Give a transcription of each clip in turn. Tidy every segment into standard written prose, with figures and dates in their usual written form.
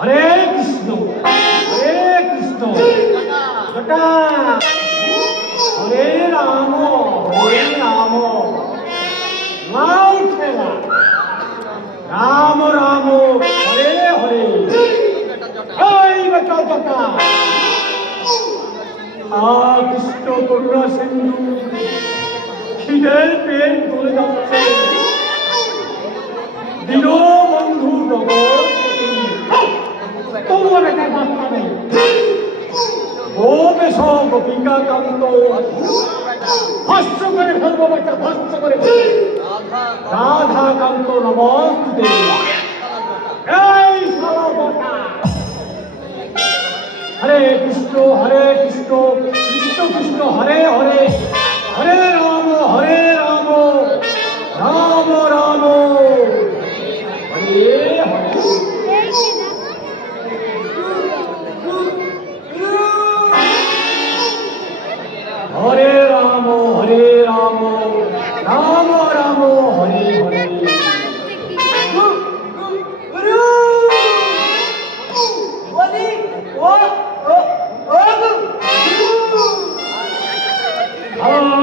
হরে কৃষ্ণ বেটা, হরে রাম নাও ঠেলা, রাম রাম হরে হরে। এই বেটা বেটা, কৃষ্ণ করুণা সিন্ধু, খিদের পেট তুলে যাচ্ছে, দিন বন্ধু জগৎ তোমার একটা বার্তা নেই। ও বেশ গোপিকা কান্ত, ভস্য করে ফেলবো একটা, ভস্য করে রাধা কান্ত নমস্তে। এই শালা বটা, হরে কৃষ্ণ কৃষ্ণ কৃষ্ণ হরে হরে, হরে রাম রাম রাম হরে হরে। হরে রাম রাম রাম হরে হরে।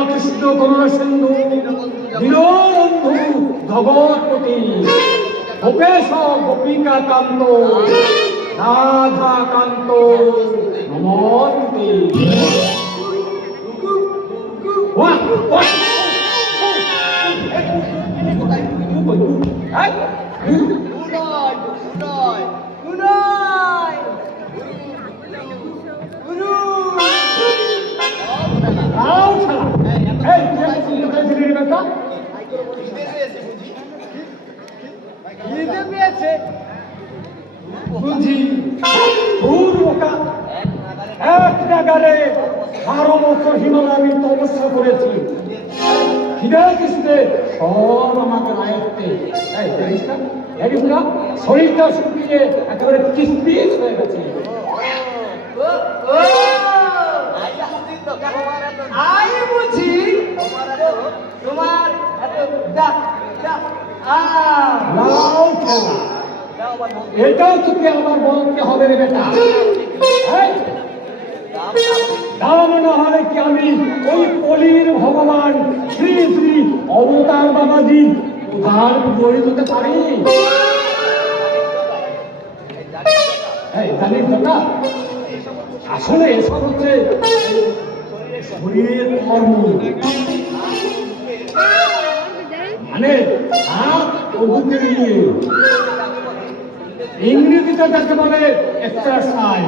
কৃষ্ণ করুণা সিন্ধু, দীনবন্ধু জগৎপতি, গোপেশ গোপিকা কান্ত, রাধা কান্ত নমস্তে। বুঝি এক জায়গায় 12 বছর হিমালয় আমি তপস্যা করেছি, খিদে কৃষ্ণে সব আমাকে আয়ত্তে। জানিস না, শরীরটা শুকিয়ে একেবারে কিসপিস হয়ে গেছে। আমি বুঝি তোমার এটাও তোকে আমার বলতে হবে রে বেটা। রাম না হলে কি আমি ওই কলির ভগবান শ্রী শ্রী অবতার বাবাজি উদার বই দিতে পারি? জানিস বেটা, আসলে এসব হচ্ছে শরীরের কর্ম, মানে ইংরেজিতে যাকে বলে এক্সারসাইজ।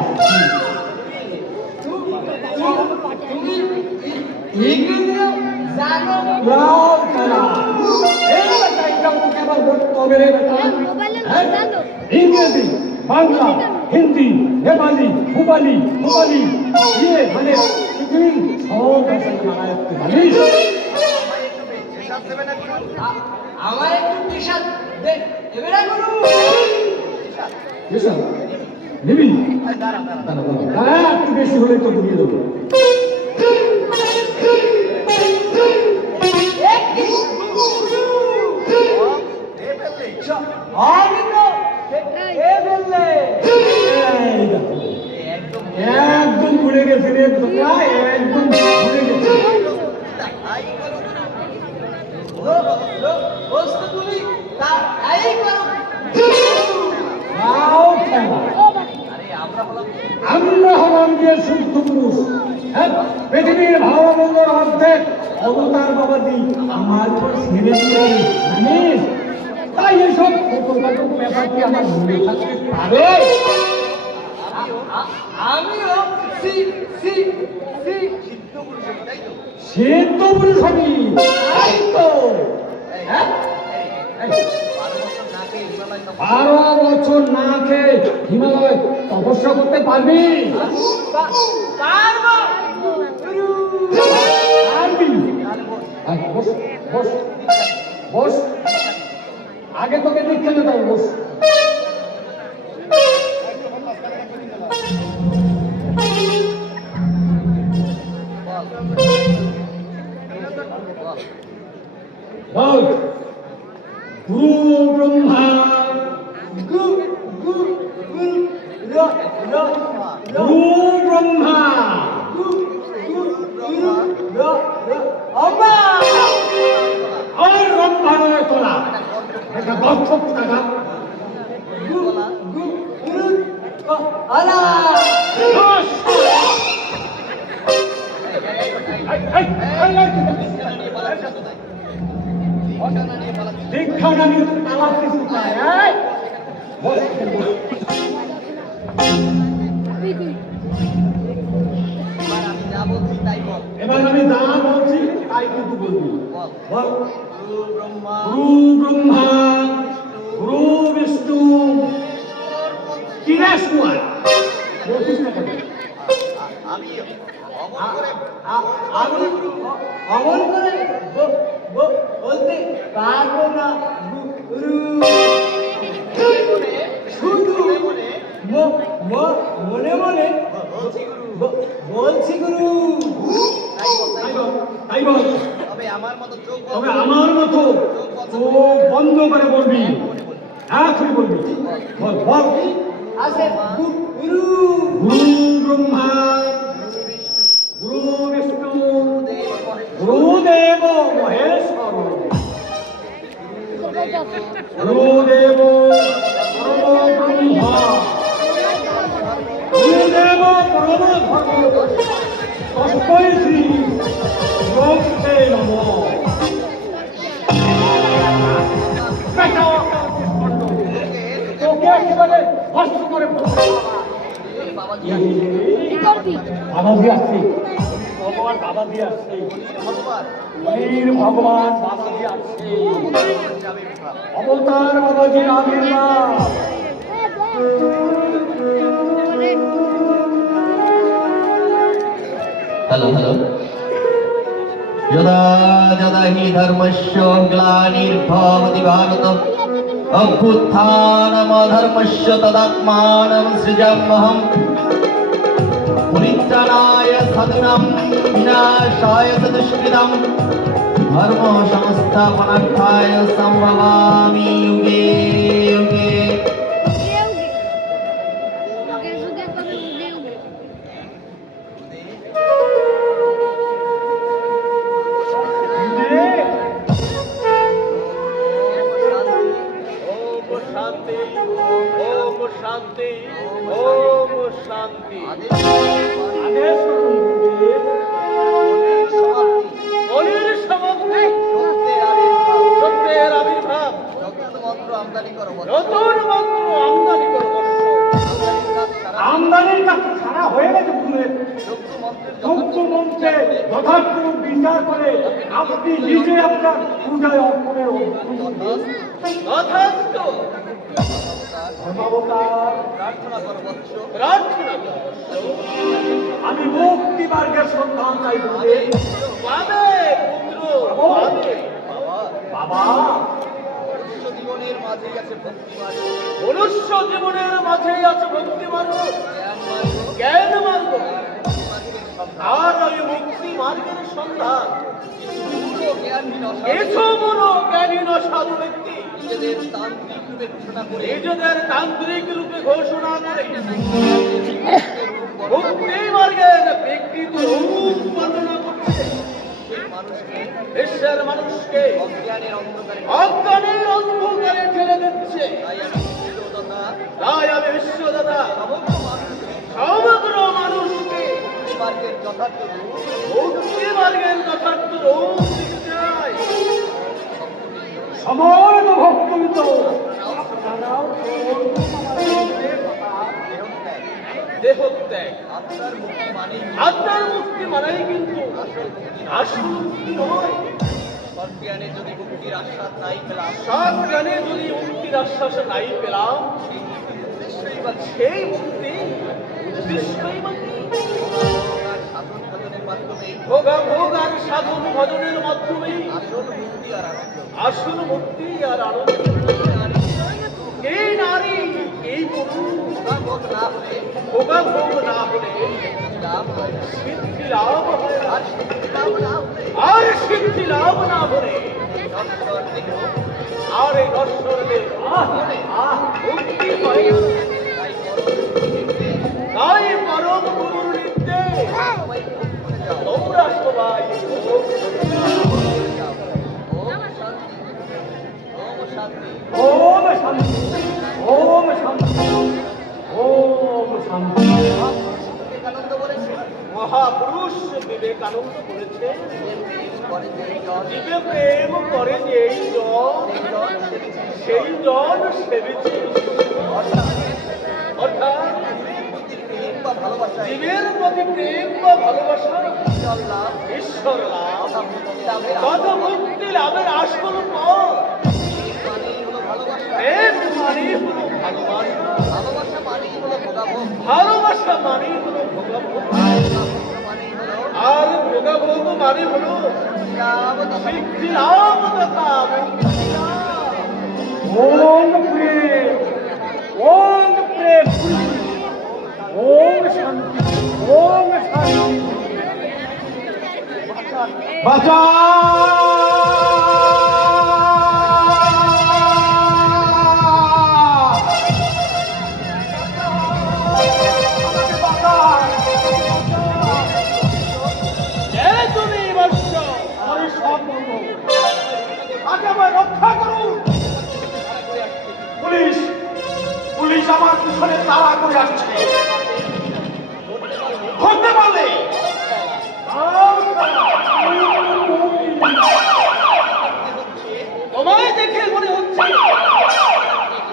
ইংরেজি, বাংলা, হিন্দি, নেপালি, ভূপালি মানে পৃথিবীর সব ভাষা জানিস। আমার একটু পেশাদ নিবি, একটু বেশি হলে তো বুঝিয়ে দেবো। একদম ভুলে গেছে রে, একদম ভুলে গেছে। আমরা হলাম যে শুদ্ধ পুরুষ, পৃথিবীর ভাবমঙ্গল অর্ধেক অবতার বাবাজি আমার উপর ছেড়ে দিয়ে জানিস। তাই এসব ছোটখাটো ব্যাপার কি আমার মনে থাকতে পারে? আমিও সিদ্ধ পুরুষ হবি, তাই তো। 12 বছর না খেয়ে হিমালয় তপস্যা করতে পারবি? পারবি। বস বস। বস, আগে তোকে দীক্ষা দিতে হবে, বস। বল, গুরু ব্রহ্মা গুরু ব্রহ্মা আর ব্রহ্মা নয় তোলা, এটা গর্থ কোথাকার। দীক্ষা না নিয়ে পালাচ্ছিস কোথায়? এবার আমি যা বলছি তাই কিন্তু বলবি। বল, গুরু ব্রহ্মা গুরু বিষ্ণু কিরাস কুমার বলছিস না কেন? আমি অমন করে বলতে পারবো না গুরু, শুধু মনে মনে বলছি গুরু। তাই বল, তবে আমার মতো চোখ বন্ধ করে বলবি, এখনই বলবি। বল বল, আছে গুরু ব্রহ্মা গুরু বিষ্ণু গুরুদেব মহেশ্বর গুরুদেব পরমব্রহ্মা গুরুদেব পরমধর্ম তস্मै শ্রী গুরুতে নমঃ। তোকে একেবারে ভস্ম করে বাবাজি আসছে, ভগবান বাবাজি আসছে, ভগবান বাবাজি আসছে, অবতার বাবাজির আবির্ভাব। হ্যালো হ্যালো, যদা যদা হি ধর্মস্য গ্লানির্ভবতি ভারত অভ্যুত্থানমধর্মস্য তদাত্মাनं সৃজাম্যহम् পরিত্রাণায় সাধুনাং বিনাশায় চ দুষ্কৃতাং ধর্ম সংস্থাপনার্থায় সম্ভবামি যুগে যুগে। শান্তি, ওম শান্তি। আদেশ করুন গুরুদেব। বলির সমাপ্তি, সত্যের আবির্ভাব, নতুন মন্ত্র আমদানি করো বৎস। নতুন মন্ত্র আমদানি করো বৎস। আমদানির কাজ সারা হয়ে গেছে গুরুদেব। মন্ত্রে যথার্থ বিচার করে আপনি নিজে আপনার পূজায় অর্পণের যথার্থ ধর্মাবতার প্রার্থনা করো বৎস। প্রার্থনা করো। আমি মুক্তি মার্গের সন্ধান চাই গুরুদেব। পাবে পুত্র, পাবে। বাবা, মনুষ্য জীবনের মাঝেই আছে ভক্তি মার্গ, মনুষ্য জীবনের মাঝেই আছে ভক্তি মার্গ, জ্ঞান মার্গ, জ্ঞান মার্গ, মার্গের সন্ধান। আর ওই মুক্তি মার্গের সন্ধান। পুরো জ্ঞানহীন অসাধু কিছু মনো জ্ঞানীন সাধু ব্যক্তি নিজেদের তান্ত্রিক রূপে ঘোষণা করে নিজেদের তান্ত্রিক রূপে ঘোষণা করে মুক্তি মার্গের বিকৃত রূপ বর্ণনা করছে। সেই মানুষকে বিশ্বের মানুষকে অজ্ঞানের অন্ধকারে অজ্ঞানের অন্ধকারে ঠেলে দিচ্ছে। তাই আমি বিশ্বদাতা তাই আমি বিশ্বদাতা সমগ্র মানুষকে সমগ্র মানুষকে মুক্তি মার্গের যথার্থ রূপ মুক্তি মার্গের যথার্থ রূপ দিতে চাই। সমগ্র ভক্তবিত দেহত্যাগ, আত্মার মুক্তি মানেই আত্মার মুক্তি মানেই কিন্তু আসল মুক্তি নয়। আসল মুক্তি নয়। সজ্ঞানে যদি মুক্তির আশ্বাস নাই পেলাম, সজ্ঞানে যদি মুক্তির আশ্বাস নাই পেলাম, সেই মুক্তির উদ্দেশ্যই বা সেই মুক্তি উদ্দেশ্যই বা কি? আর সাধন সাধনের মাধ্যমে ভোগা ভোগ আর সাধন ভজনের মাধ্যমেই আসল মুক্তি আসল মুক্তি আর আনন্দ। এই নারী, এই পুরুষ ভোগাভোগ না হলে সিদ্ধি লাভ হয় না। আর সিদ্ধি লাভ না হলে আর এই নশ্বর দেহ মুক্তি হয় না। তাই পরম গুরুর নির্দেশ তোমরা সবাই ওম শান্তি, ওম শান্তি, ওম শান্তি। মহাপুরুষ বিবেকানন্দ বলেছে, জীবে প্রেম করে যেই জন সেই জন সেবিছে। অর্থাৎ জীবের প্রতি প্রেম বা ভালোবাসা ঈশ্বর লাভ তথা মুক্তি লাভের আসল পথ। প্রেম মানেই হলো ভালোবাসা, ভালোবাসা মানেই হলো ভোগাভোগ, আর ভোগাভোগ মানে হলো সিদ্ধি লাভ তথা মুক্তি লাভ। ওম প্রেম, ওম প্রেম, ওম শান্তি, ওম শান্তি। বাঁচা তুমি বর্ষ আমি সব বলবো, আগে আমায় রক্ষা করুন। পুলিশ, পুলিশ আমার পিছনে তাড়া করে আসছে, ধরতে পারলে তোমায় দেখে মনে হচ্ছে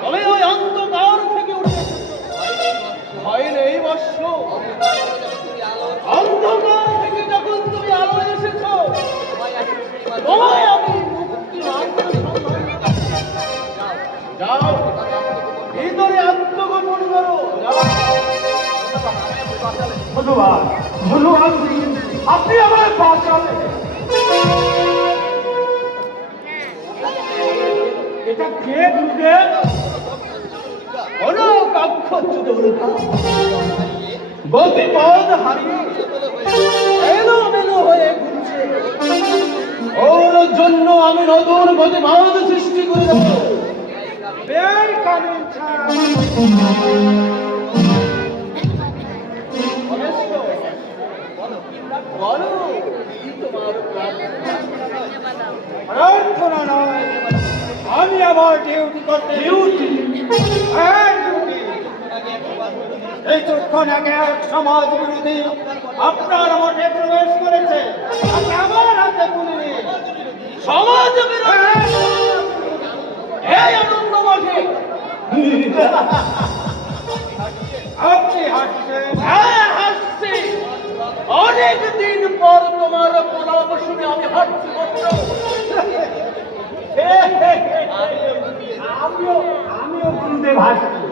তবে ওই অন্ধকার থেকে উঠে এসেছো। ভয় নেই বর্ষ, অন্ধকার থেকে যখন তুমি আলো এসেছো তোমায় আমি মুক্তি মার্গের সন্ধান দিচ্ছি। যাও ভিতরে আত্মগোপন করো, যাও। ধন্যবাদ, ধন্যবাদ, আপনি আমায় বাঁচালেন। এটা কে গুরুদেব? কোন কাক্ষচ্যুত গতিপথ হারিয়ে এলোমেলো হয়ে ঘুরছে, ওর জন্য আমি নতুন গতিপথ সৃষ্টি করে দেব। বলো কি তোমার প্রার্থনা নয়, আমি আমার ডিউটি করতে ডিউটি এই চক্ষণ আগে এক সমাজ বিরোধী আপনার মঠে প্রবেশ করেছে, আপনি আমার হাতে তুলে নিয়ে সমাজ বিরোধী এই আনন্দ মাঠে আপনি হাসছেন। হ্যাঁ হাসছি, অনেক দিন পর তোমার প্রলাপ শুনে আমি হাসছি মাত্র। আমিও গুরুদেব হাসছি।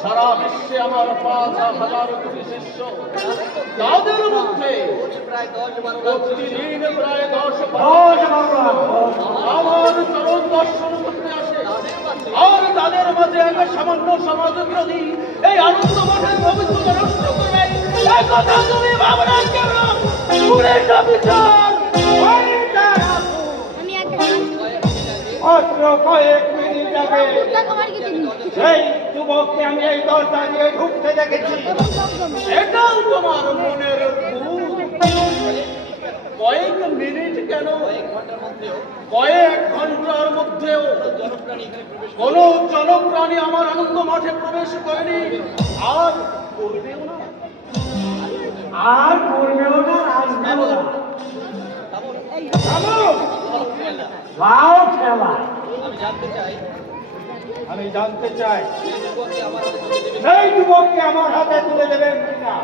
সারা বিশ্বে আমার ৫,০০০ কোটি শিষ্য, তাদের মধ্যে প্রতিদিন প্রায় ১০-১২ আমার চরণ দর্শন করতে আসে, আর তাদের মাঝে এক সামান্য সমাজ বিরোধী এই আনন্দ মঠের পবিত্রতা নষ্ট করবে, এই কথা তুমি ভাবনা কেন? পুলিশ অফিসার মাত্র কয়েক মিনিট আগে সেই যুবককে আমি এই দরজা দিয়ে ঢুকতে দেখেছি। এটাও তোমার মনের ভুল। কয়েক মিনিট কেন, কয়েক ঘন্টার মধ্যেও কোন জনপ্রাণী আমার আনন্দ মাঠে প্রবেশ করেনি, আর করবেও না। আর করবেও না, আসবেও না। লাও খেলা। আমি জানতে চাই সেই যুবককে আমার হাতে তুলে দেবেন কিনা।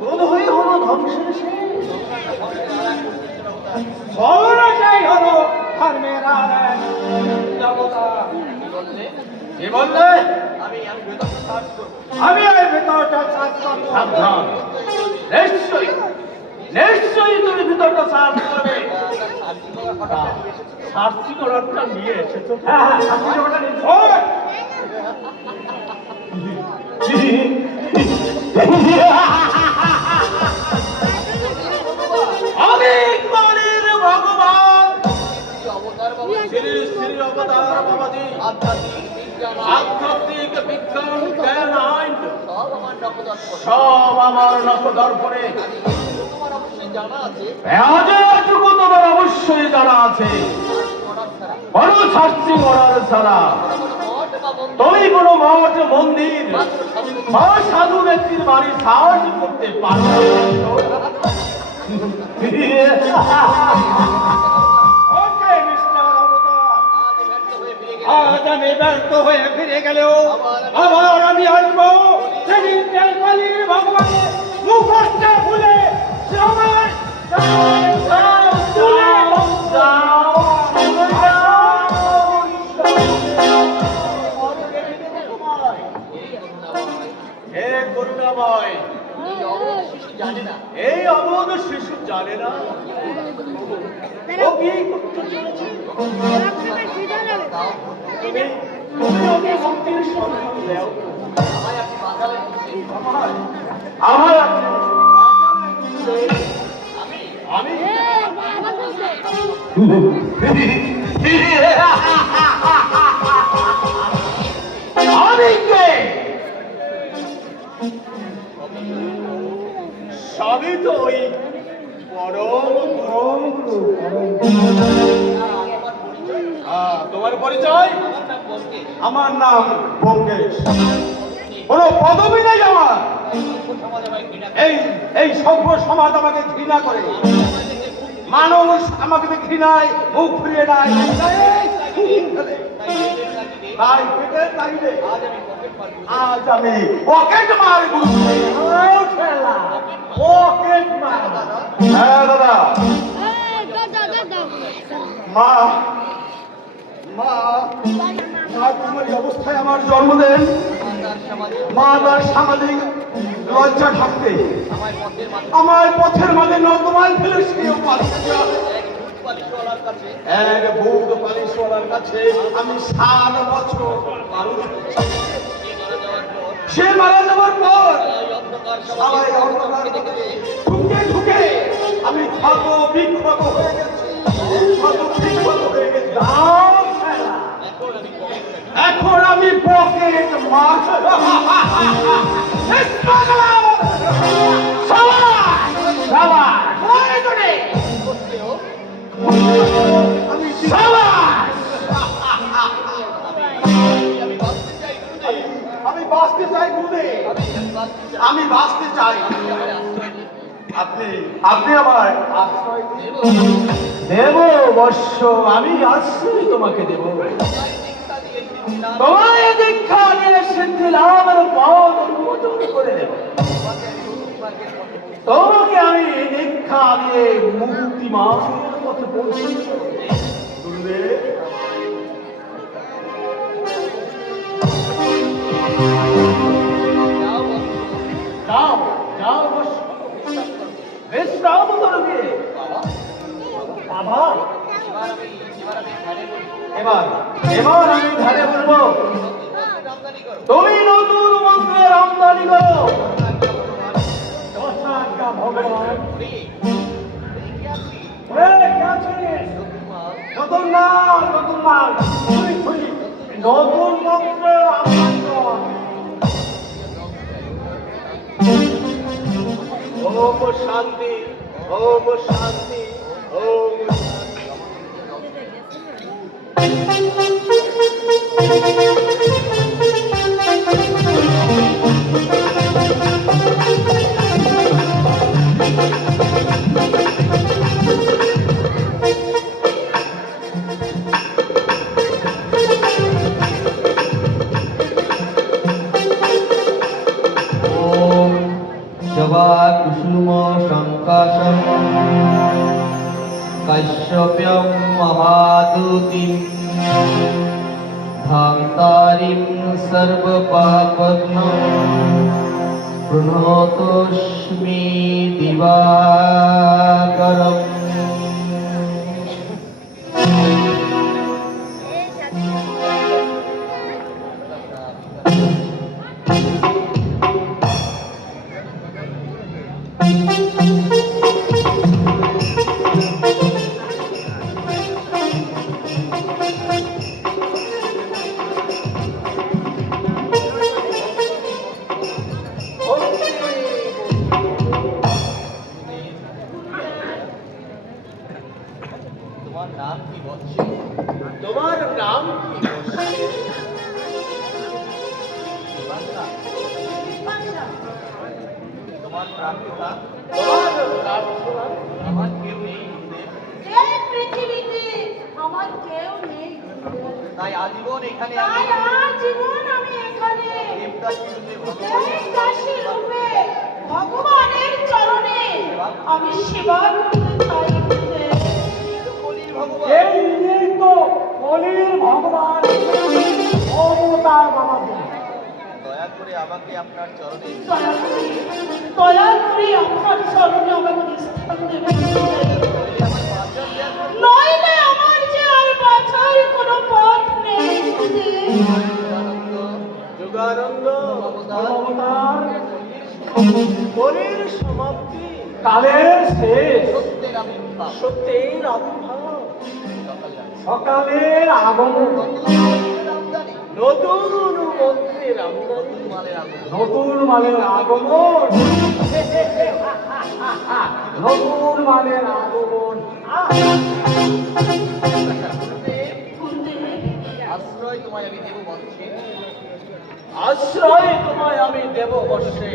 ক্রোধ হয়ে হলো ধ্বংসের শেষ। সর্বনাশাই হলো ধর্মের আড়াল জগতা। কি বললে? ভেতরটা সার্চ করবো। আমি এই ভেতরটা সার্চ করব। সাবধান, নিশ্চয়ই নিশ্চয়ই তুমি ভিতরটা সার্চ করবে। সার্চি করারটা নিয়ে এসেছো। হ্যাঁ হ্যাঁ, আপনি ওটা নিন। আমি কালের ভগবান শ্রী শ্রী অবতার বাবাজি আধ্যাত্মিক বিজ্ঞান জ্ঞান আইন সব আমার নখদর্পণে এতটুকু তোমার অবশ্যই জানা আছে। বড় সার্চিং অর্ডার ছাড়া তুমি কোনো মঠ মন্দির বা সাধু ব্যক্তির বাড়ি সার্চ করতে পারো না। ওকে মিস্টার অবতার, আজ আমি ব্যর্থ হয়ে ফিরে গেলেও আবার আমি আসবো সেদিন কালীর ভগবানের মুখটা খুলে সবাই হে করুণাময়, এই অবোধ শিশু জানে না ও কি করতে চলেছে। তুমি তুমি ওকে মুক্তির সন্ধান দাও। আমার আমি আমি কে? সবই তো ওই পরম গুরু। তোমার পরিচয়? আমার নাম বঙ্গেশ, কোনো পদবি নেই আমার। এই এই সভ্য সমাজ আমাকে ঘৃণা করে, মানুষ আমাকে ঘৃণায় মুখ ফিরিয়ে নেয়। তাই পেটের তাগিদে আজ আমি পকেট মার গুরু। পকেট মার। হ্যাঁ দাদা, মা মা মা তোমার এই অবস্থায় আমার জন্ম দেন। মা তার সামাজিক লজ্জা থাকতে আমার পথের মাঝে নর্দমায় ফেলে সেও পালিয়ে যায়। এক বুক পালিশওয়ালার কাছে আমি 7 বছর মানুষ হয়েছি। সে মারা যাওয়ার পর সবাই অন্ধকার ঢুকে ঢুকে আমি ক্ষত বিক্ষত হয়ে গেছি, ক্ষত বিক্ষত হয়ে গেছি। এখন আমি পকেট মার। আমি আমি বাঁচতে চাই গুরুদেব, আমি বাঁচতে চাই। আপনি আপনি আমার আশ্রয় দিন। দেব বর্ষ, আমি আশ্রয় তোমাকে দেব। তোমায় দীক্ষা দিয়ে সিদ্ধি লাভের পথ উন্মোচন করে দেব। তোমাকে আমি দীক্ষা দিয়ে মুক্তি মার্গের পথে পৌঁছে দেব। গুরুদেব, যাও যাও বর্ষ, বিশ্রাম করবে। বাবা, এবার এবার আমি ধারে বলবো, তুমি নতুন মন্ত্রের আমদানি করো। দশাজ্ঞা ভগবান। নতুন মাল, নতুন মাল, খুলি খুলি, নতুন মন্ত্র আমদানি কর। ওম শান্তি, ওম শান্তি, ওম ওম জবা কুসুম সংকাশম কাশ্যপ্যম মহাদূতিম ধান্তারিং সর্বপাপঘ্নং প্রণতোস্মি দিবাকরম। তোমার নাম কি বৎস? তোমার নাম কি বৎস? তোমার প্রার্থনা, তোমার প্রার্থনা আমার কেউ নেই গুরুদেব। এই পৃথিবীতে আমার কেউ নেই গুরুদেব। তাই আজীবন এখানে তাই আজীবন আমি এখানে দেবদাসী রূপে ভগবানের দেবদাসী রূপে ভগবানের চরণে আমি সেবা করতে চাই গুরুদেব। কলির ভগবান। এই নিয়েই তো কলির ভগবান অবতার বাবাজি। দয়া করে আমাকে আপনার চরণে দয়া করে আপনার চরণে আমাকে স্থান দেবেন গুরুদেব। আমার বাঁচার দেন। নইলে আমার যে আর বাঁচার কোনো পথ নেই গুরুদেব। যুগানন্দ, যুগানন্দ অবতার কলির সমাপ্তি, কালের শেষ, সত্যের আবির্ভাব, সত্যের আবির্ভাব, সকাল সকালের আগমন, আমদানি, নতুন মন্ত্রের আমদানি, মালের আগমন, নতুন মালের আগমন, নতুন মালের আগমন। গুরুদেব আশ্রয় তোমায় আমি দেব বৎসে, আশ্রয় তোমায় আমি দেব বর্ষে।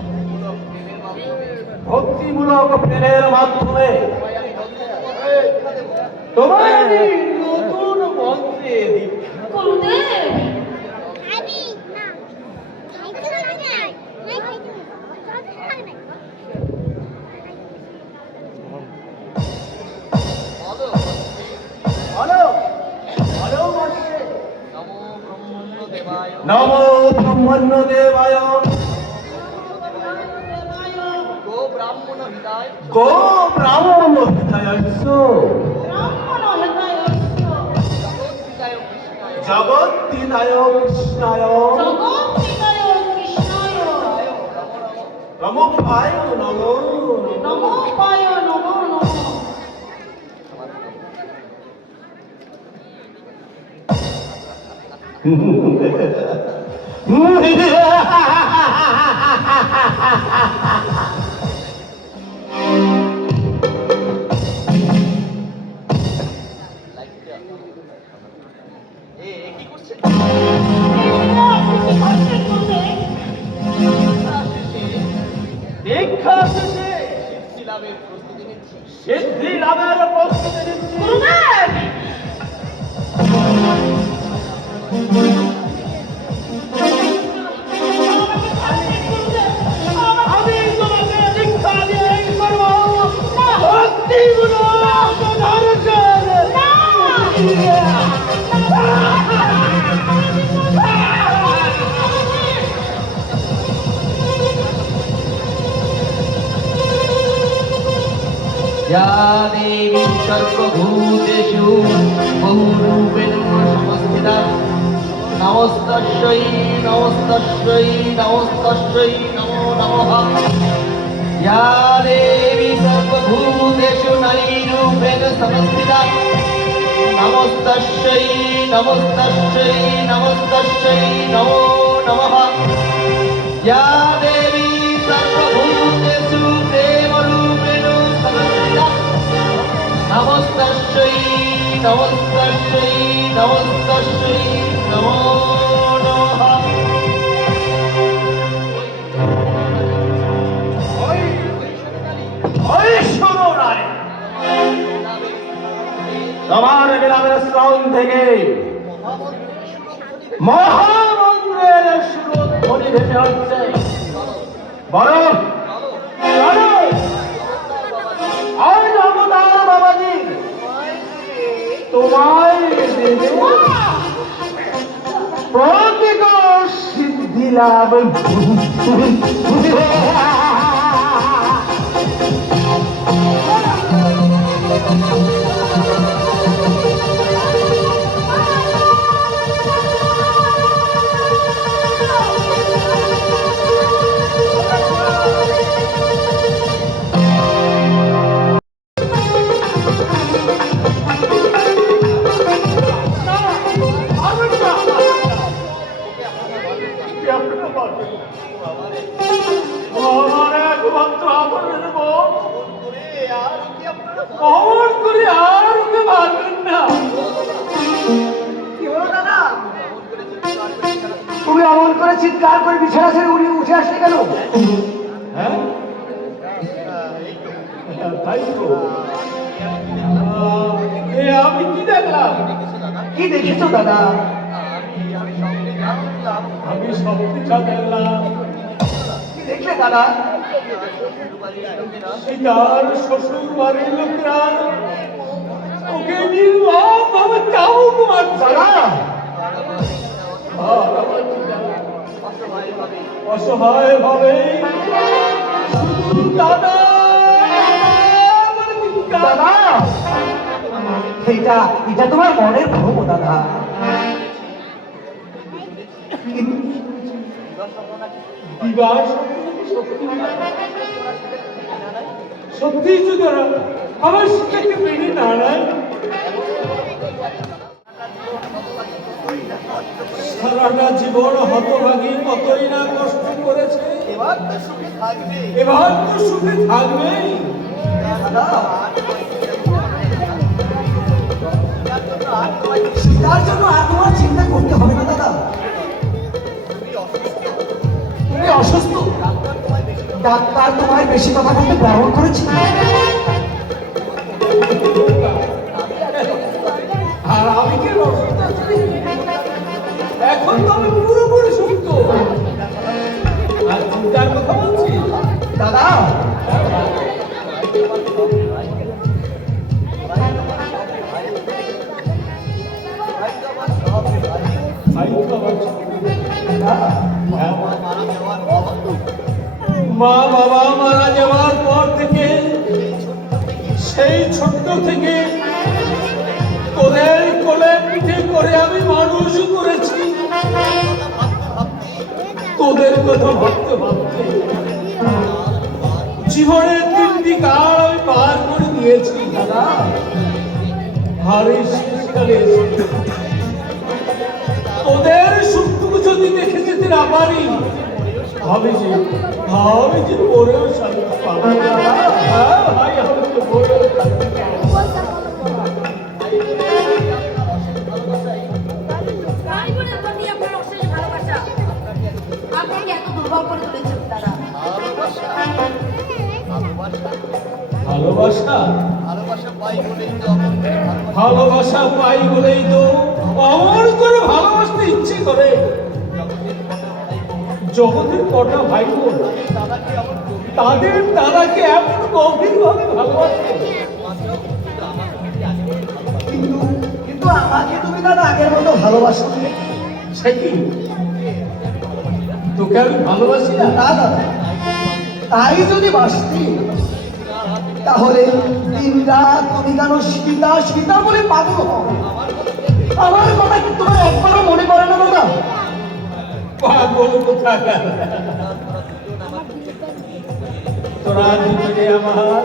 ভক্তিমূলক প্রেমের মাধ্যমে ভক্তিমূলক প্রেমের মাধ্যমে তোমায় আমি নতুন মন্ত্রে দীক্ষা দেব। তোমায় আমি নতুন মন্ত্রে দীক্ষা গুরুদেব আমি না খাইতে হবে না নাই খাইতে হবে না বলো বৎসে, বলো বলো বর্ষে। নমো ব্রহ্মণ্য দেবায়, নমো ব্রহ্মণ্য দেবায়, গো ব্রাহ্মণ হিতায়, গো ব্রাহ্মণ হিতায়স্য, ব্রাহ্মণ হেতায়স্য জগৎ হিতায় কৃষ্ণায়, জগদ্ধিতায় কৃষ্ণায়, জগৎপিতায় কৃষ্ণায় নমোপায় নমো নমো পায় নমো নমঃ। লাইটটা কি করছে? দীক্ষা শেষে সিদ্ধি লাভের প্রস্তুতি নিচ্ছি। সিদ্ধি লাভের প্রস্তুতি নিচ্ছি। গুরুদেব আমি তোমাকে দীক্ষা দিয়ে করব ভক্তিমূলক দর্শন। या देवी सर्वभूतेषु बहुरूपेण संस्थिता नमस्तस्यै नमस्तस्यै नमस्तस्यै नमो नमः। या देवी सर्वभूतेषु नारीरूपेण संस्थिता नमस्तस्यै नमस्तस्यै नमस्तस्यै नमो नमः। या देवी सर्वभूतेषु प्रेमरूपेण संस्थिता नमस्तस्यै नमस्तस्यै नमस्तस्यै नमो नमः। ওই শোনো রায়, তোমার বিলাপের শ্রম থেকে মহামন্ত্রের সুরধ্বনি ভেসে হচ্ছে। বলো বলো, আজ অবতার বাবাজি তোমায় দেবে প্রতীক সিদ্ধি লাভ। আমার একমাত্র আদরের বোন অমন করে আর ওকে মারবেন না। তুমি অমন করে চিৎকার করে বিছানা ছেড়ে উনি উঠে আসলে কেন? হ্যাঁ তাই তো। আমি কি দেখলাম? কি দেখেছো দাদা? আমি স্বপ্নটা দেখলাম কি দেখলে দাদা? সীতার শ্বশুর বাড়ির লোকেরা ওকে নির্মম ভাবে চাবুক মারছে। অসহায় ভাবে শুধু দাদা দাদা এটা তোমার মনের ভ্রম দাদা। সত্যি যদি আমার সেটাকে মেনে না নেয়, সারাটা জীবন হতভাগী কতই না কষ্ট করেছে, এবার তো সুখে থাকবেই। তার জন্য আর তোমার চিন্তা করতে হবে না দাদা। তুমি অসুস্থ, ডাক্তার তোমায় বেশি কথা বলতে বারণ করেছে। আর আমি কি অসুস্থ আছি? এখন তো আমি পুরোপুরি সুস্থ। আর চিন্তার কথা বলছি দাদা মা বাবা মারা যাওয়ার পর থেকে, সেই ছোট্ট থেকে তোদের কোলে পিঠে করে আমি মানুষ করেছি। তোদের কথা ভাবতে ভাবতে জীবনের 3টি কাল আমি পার করে দিয়েছি দাদা। আর এই শেষকালে এসে তোদের সুখটুকু যদি দেখে যেতে না পারি, আমি যে পরেও শান্তি পাবো। হ্যাঁ ভাই, আমি যে পরেও শান্তি পাবো। ভাই বোনের প্রতি আপনার অশেষ ভালোবাসা আপনাকে এত দুর্বল করে তুলেছে দাদা। ভালোবাসা পাই বলেই তো অমর করে ভালোবাসতে ইচ্ছে করে। জগতের কটা ভাই বোন তাদের তারাকে এমন গভীর ভাবে ভালোবাসে। কিন্তু আমাকে তুমি দাদা আগের মতো ভালোবাসো সে কি? তোকে আমি ভালোবাসি না? না দাদা, তাই যদি বাসতি তাহলে দিন রাত তুমি কেন সীতা সীতা বলে পাগল হও? আমার কথা কি তোমার একবারও মনে পড়ে না দাদা? পাগল কোথাকার। তোরা দুজনে আমার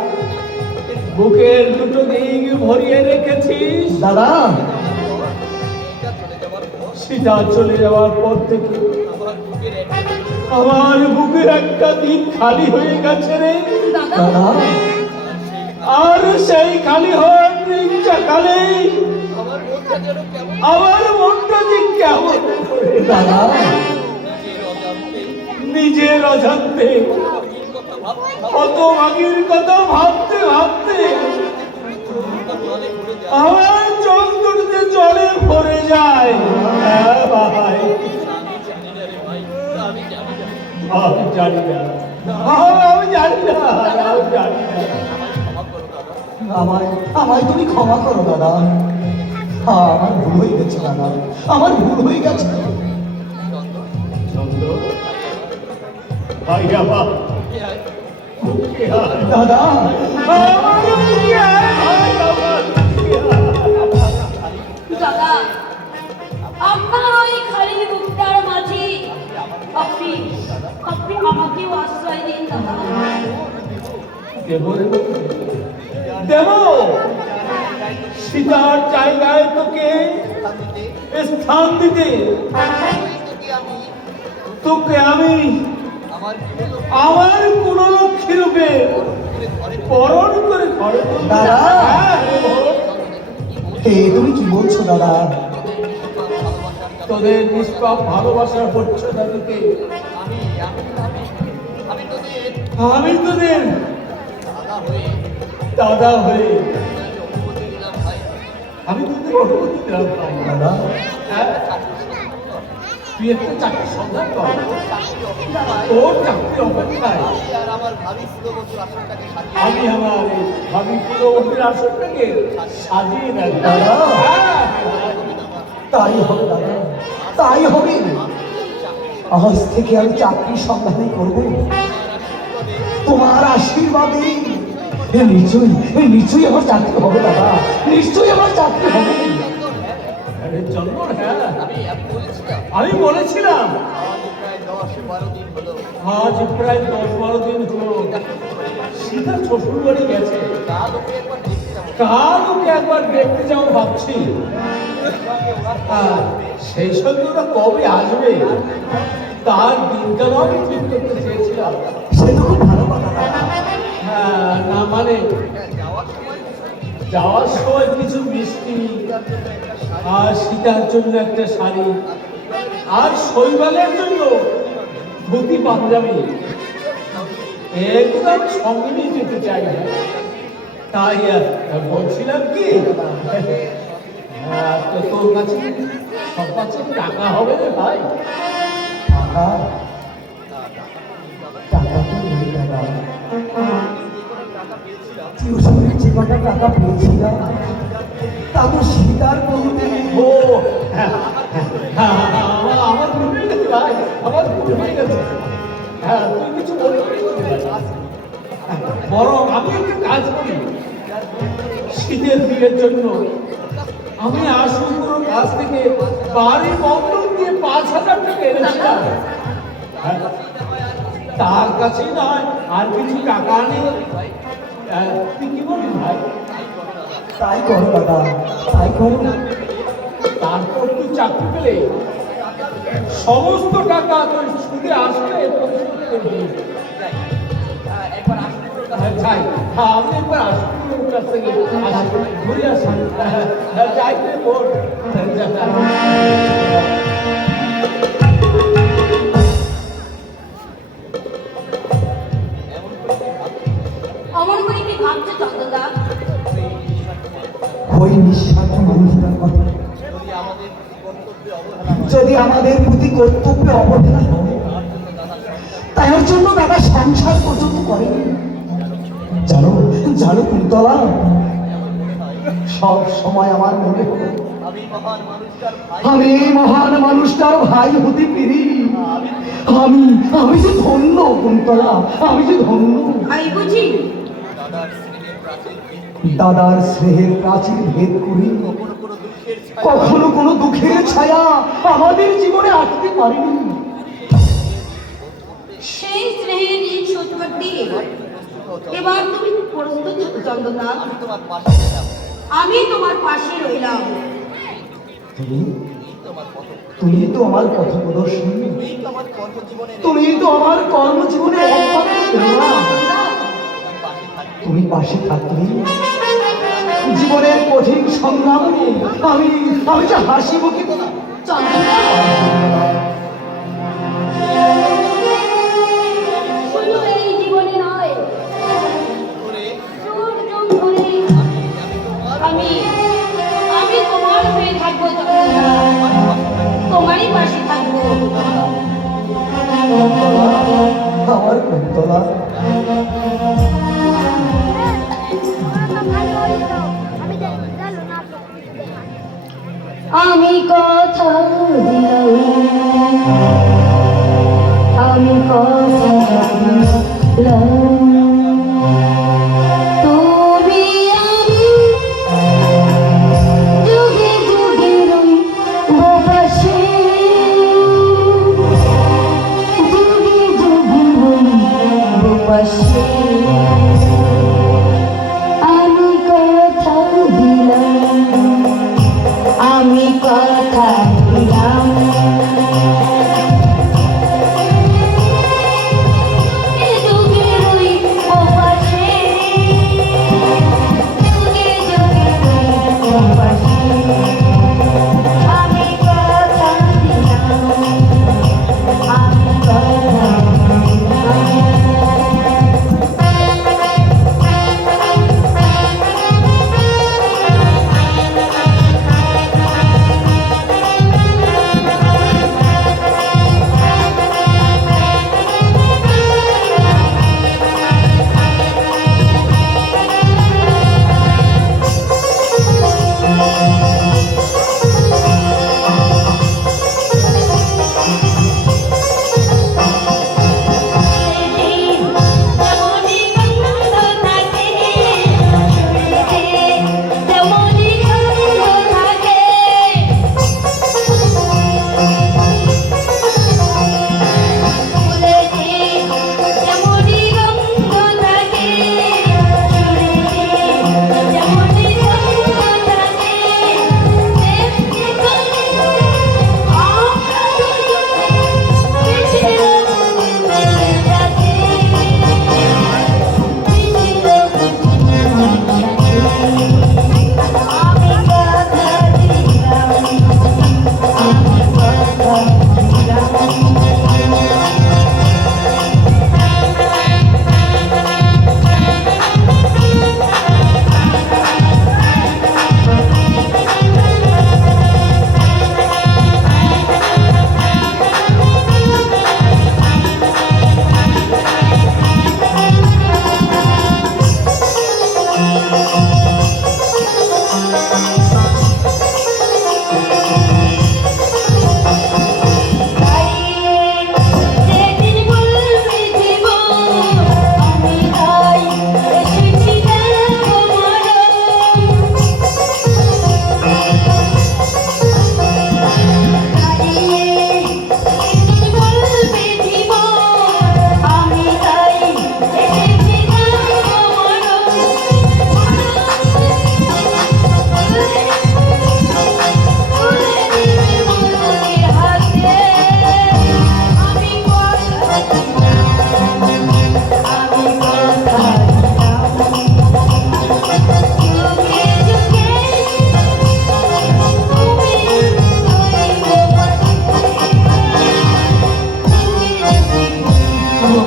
বুকের দুটো দিক ভরিয়ে রেখেছিস দাদা সীতা চলে যাওয়ার পর থেকে আমার বুকের একটা দিক খালি হয়ে গেছে রে। দাদা আর সেই খালি হওয়ার দিকটা কালে আমার মনটা যে কেমন করে দাদা নিজের অজান্তে কত ভাগির কথা ভাবতে ভাবতে আমার চোখ দুটিতে জলে ভরে যায়। হ্যাঁ ভাই, আমি জানি না, আমি জানি না, আমি জানি না। আমায় তুমি ক্ষমা করো দাদা। আমার ভুল হয়ে গেছে দাদা, আমার ভুল হয়ে গেছে। ভাই আমার দাদা দাদা আপনার ওই খালি মুখটার মাঝে আপনি আপনি আমাকেও আশ্রয় দিন দাদা। দেব সীতার জায়গায় তোকে স্থান দিতে তোকে আমি আমার কোন লক্ষ্মী রূপে বরণ করে ঘরে তুলবো। দাদা। হ্যাঁ, তুমি কি বলছো দাদা? তোদের নিষ্পাপ ভালোবাসার পরিচয় দিতে আমি তোদের দাদা হয়ে আমি তোদের অনুমতি দিলাম ভাই। দাদা হ্যাঁ? তুই একটা চাকরি সন্ধান কর, তোর চাকরির অপেক্ষায় আমি আমার এই ভাবি পুরোহির আসনটাকে সাজিয়ে রাখি। দাদা। হ্যাঁ, তাই হবে দাদা, তাই হবে। আজ থেকে আমি চাকরির সন্ধানে করব তোমার আশীর্বাদে। নিশ্চয়ই আমার চাকরি হবে দাদা, নিশ্চয়ই আমার চাকরি হবে। আরে জন্ম, হ্যাঁ আমি বলেছিলাম আজ প্রায় 10-12 দিন হলো সীতা শ্বশুর বাড়ি গেছে। কাল ওকে একবার দেখতে যাবো ভাবছি। সেই সঙ্গে ওরা কবে আসবে তার দিনকাল আমি ঠিক করতে চেয়েছিলাম। সে তো খুব ভালো কথা দাদা। হ্যাঁ, না মানে যাওয়ার সময় কিছু মিষ্টি আর সীতার জন্য একটা শাড়ি আর শৈবালের জন্য ধুতি পাঞ্জাবি এগুলো আমি সঙ্গে নিয়ে যেতে চাই না। তাই বলছিলাম কি তো তোর কাছে সব কাছে টাকা হবে রে ভাই? টাকা টাকা তো নেই দাদা। টিউশনের যে কটা টাকা পেয়েছিলাম তা তো স্বীকার করতে। ও হ্যাঁ, হ্যাঁ, আমার ভুল হয়ে গেছে ভাই, আমার ভুল হয়ে গেছে। হ্যাঁ, তুই কিছু মনে করিস না। বরং আমি একটা কাজ করি, শীতের দিনের জন্য আমি আশুকুর কাছ থেকে বাড়ি বন্ধক দিয়ে 5,000 টাকা এনেছিলাম। হ্যাঁ, তার কাছে নয় আর কিছু টাকা নেই। তুই কি বলিস ভাই? তাই করো দাদা, তাই করো। তারপর তুই চাকরি পেলে সমস্ত টাকা তোর সুদে আসলে পরিশোধ করবি। যাই, আমি একবার আসবো কাছ থেকে ঘুরে আসি। যাইতে বোন অমন করে কি ভাবছো চন্দ্রদা? ওই নিঃস্বার্থ মানুষটার কথা যদি আমাদের প্রতি কর্তব্যে অবহেলা হয়, তাই ওর জন্য দাদা সংসার পর্যন্ত করেনি। জানো জানো কুন্তলা, সব সময় আমার মনে হলো আমি এই মহান মানুষটার ভাই হতে পেরে আমি আমি যে ধন্য কুন্তলা, আমি যে ধন্য। ভাই বুঝি দাদার স্নেহের প্রাচীর ভেদ করি কখনো কোনো দুঃখের ছায়া আমাদের জীবনে আসতে পারেনি। সেই স্নেহের ঋণ শোধ করতে এবার তুমি প্রস্তুত হতো চন্দ্রদা? আমি তোমার পাশে রইলাম। তুমি তো আমার পথপ্রদর্শনী, তুমি তো আমার কর্মজীবনে একমাত্র প্রেরণা। তুমি পাশে থাকলে জীবনের কঠিন সংগ্রামে আমি আমি যে হাসি মুখে চন্দ্রদা শুধু এই জীবনে নয়, যুগ যুগ ধরে আমি আমি তোমার হয়ে থাকবো চন্দ্রদা, তোমারই পাশে থাকবো। আমার কুন্তলা। আমি কথা দিলাম, আমি কথা তুমি আমি যুগে যুগে রই বাবাসে, যুগে যুগে রই বাবাসে। আমি কথা দিলাম, আমি কথা দিলাম, যুগে রই বাবাসে, যুগে যুগে রই বাবাসে। আমি কথা দিলাম, আমি কথা দিলাম।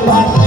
What?